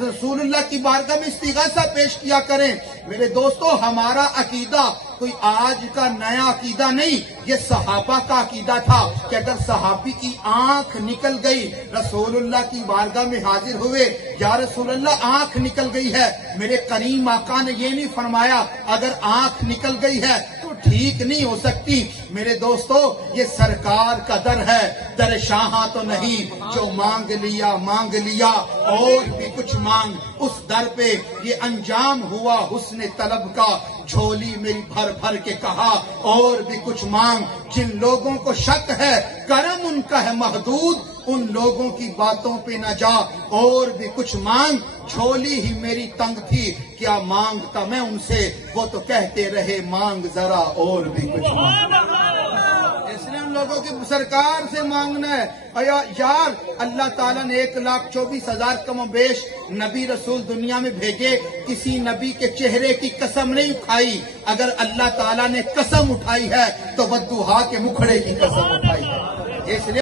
रसूलुल्लाह की बारगाह में इस्तिगासा पेश किया करें। मेरे दोस्तों, हमारा अकीदा कोई आज का नया अकीदा नहीं, ये सहाबा का अकीदा था कि अगर सहाबी की आंख निकल गई, रसूलुल्लाह की बारगाह में हाजिर हुए, या रसूलुल्लाह आंख निकल गई है, मेरे करीम आका ने ये नहीं फरमाया अगर आंख निकल गई है तो ठीक नहीं हो सकती। मेरे दोस्तों, ये सरकार का दर है, दर शाह तो नहीं, जो मांग लिया और भी कुछ मांग। उस दर पे ये अंजाम हुआ हुस्न तलब का, झोली मेरी भर भर के कहा और भी कुछ मांग। जिन लोगों को शक है करम उनका है महदूद, उन लोगों की बातों पे न जा और भी कुछ मांग। झोली ही मेरी तंग थी, क्या मांगता मैं उनसे, वो तो कहते रहे मांग जरा और भी कुछ मांग। इसलिए उन लोगों की सरकार से मांगना है। यार, अल्लाह ताला ने 1,24,000 कम बेश नबी रसूल दुनिया में भेजे, किसी नबी के चेहरे की कसम नहीं उठाई। अगर अल्लाह ताला ने कसम उठाई है तो वद्दुहा के मुखड़े की कसम उठाई है। इसलिए